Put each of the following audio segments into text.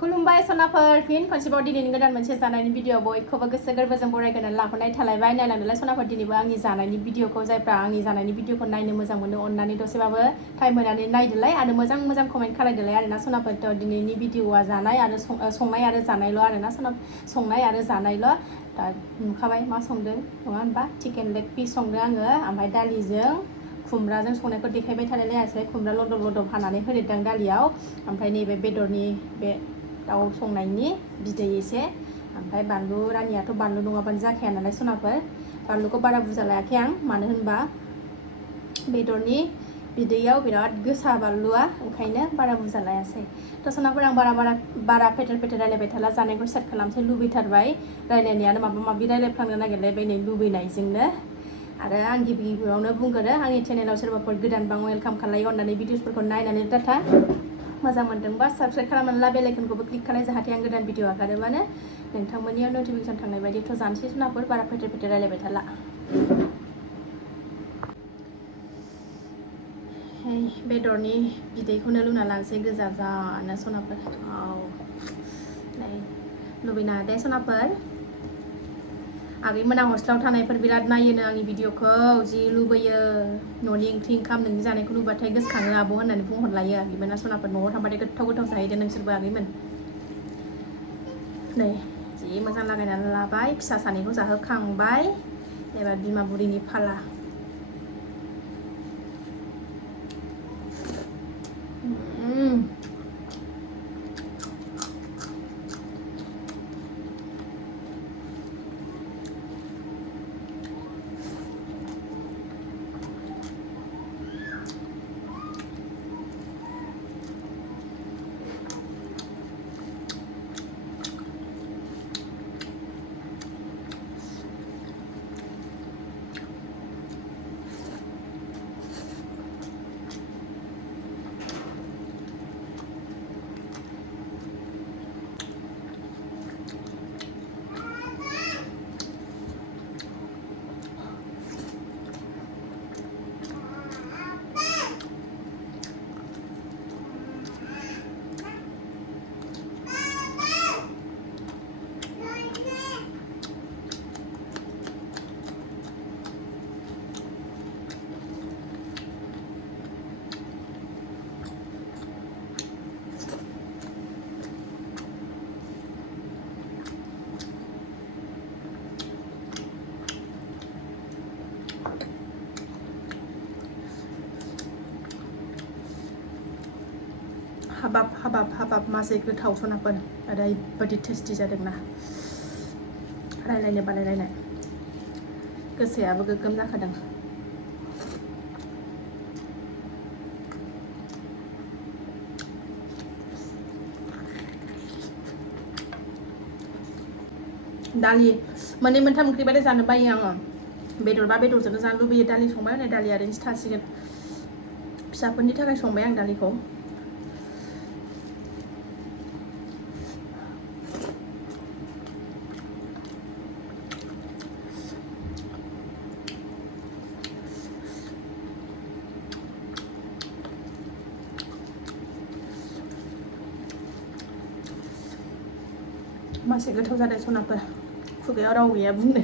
खुलुमबाय सनाफोर फिन खनसेबाव दिनैनि गोदान मोनसे जानायनि भिडिअ बयखौबो गोसो गोरबोजों बरायगोरनानै लाहरनाय थालायबाय नायलांदोलाय सनाफोर दिनैबो आंनि जानायनि भिडिअखौ जायफ्रा आंनि जानायनि भिडिअखौ नायनो मोजां मोनो अननानै दसेबाबो टाइम होनानै नायदोलाय आरो मोजां मोजां कमेन्ट खालायदोलाय आरोना सनाफोर थ' दिनैनि भिडिअआ जानाय आरो संनाय आरो जानायल' आरोना संनाय आरो जानायल' दा नुखाबाय मा संदों नङा होनबा चिकेन लेग पिस संदों आङो ओमफ्राय दालिजों खुमब्राजों संनायखौ देखायबाय थालाय लायासै खुमब्रा लदब लदब हानानै होदेरदों दालियाव ओमफ्राय नैबे बेदरनि बे दाउ संनायनि बिदै एसे ओमफ्राय बानलु रानियाथ' बानलु नङाबानो जाखाया नालाय सनाफोर बानलुखौ बारा बुरजा लायाखै आं मानो होनबा बेदरनि बिदैयाव बिराद गोसा बानलुआ ओंखायनो बारा बुरजा लायासै थ' सनाफोर आं बारा फेथेर फेथेर रायलायबाय थाला जानायखौ स्टार्ट खालामसै लुबैथारबाय रायलायनायानो माबा माबि रायलायफ्लांनो नागिरलायबाय नै लुबैनायजोंनो आरो आं गिबियावनो बुंगोरो आंनि चेनेलाव सोरबाफोर गोदानबा वेलकाम खालायो अननानै भिडिअसफोरखौ नायनानै डाटा मोजां मोनदोंबा साबस्क्राइब खालामनानै ला बेल आइकनखौबो क्लिक खालाय जाहाथे आं गोदान भिडिअ आगारोबानो नोंथांमोननियाव नटिफिकेसन थांनाय बायदिथ' जानोसै सनाफोर बारा फेथेर फेथेर रायलायबाय थाला बेदरनि बिदैखौनो लुना लानोसै गोजा जानो सनाफोर नै लुबैना दे सनाफोर आगैमोना हस्टेलाव थानायफोर बिराद नायोनो आंनि भिडिअखौ जि लुबैयो न'नि ओंख्रि ओंखाम नोंनि जानायखौ नुबाथाय गोसोखाङो आब' होननानै बुंहरलायो आगैमोना सनाफोर न'आव थांबाथाय गोथाव गोथाव जाहैदो नोंसोरबो आगैमोन नै जि मोजां लागायनानै लाबाय फिसा सानैखौ जाहोखांबाय एबार बिमा बुरिनि फाला हाबाब मासे गोथाव सनाफोर ओरैबायदि टेस्टि जादोंना रायलायनो बालायलायनाय गोसोआबो गोग्गोम जाखादों दालि मोननै मोनथाम ओंख्रिबाथाय जानो बायो आङो बेदरबा बेदरजोंनो जानो लुबैयो दालि संबाय नै दालिया ओरैनोसो थासिगोन फिसाफोरनि थाखाय संबाय आं दालिखौ मासे गोथाव जादों सनाफोर खुगायाव राव गैया बुंनो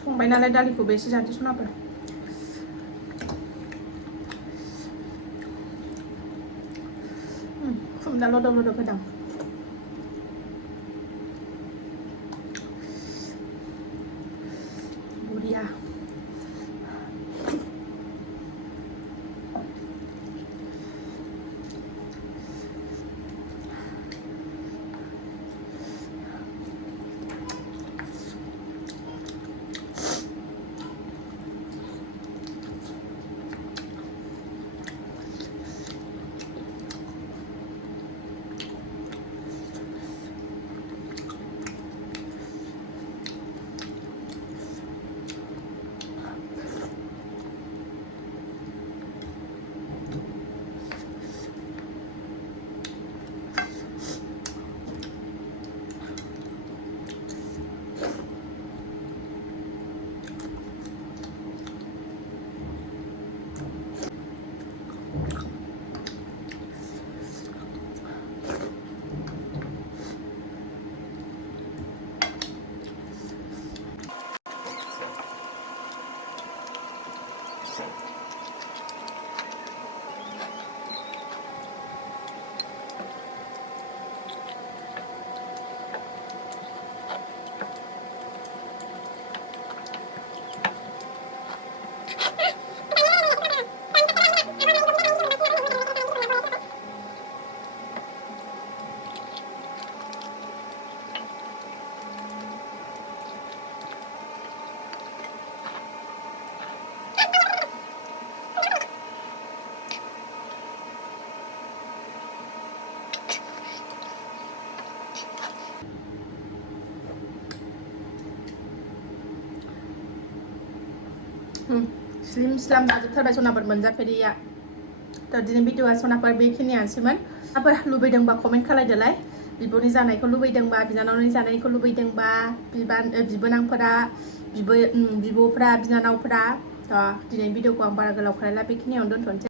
संबाय नालाय दालिखौबो एसे जानोसै सनाफोर दा लदब लदब होदों बुरिया स्लिम स्लाम जाजोबथारबाय सनाफोर मोनजाफेरिया दा दिनै भिडिअआ सनाफोर बेखिनियानोसैमोन सनाफोर लुबैदोंबा कमेन्ट खालायदोलाय बिब'नि जानायखौ लुबैदोंबा बिनानावनि जानायखौ लुबैदोंबा बिबोनांफोरा बिब'फ्रा बिनानावफ्रा दिनै भिडिअखौ आं बारा गोलाव खालायला बेखिनियावनो दोनथ'नोसै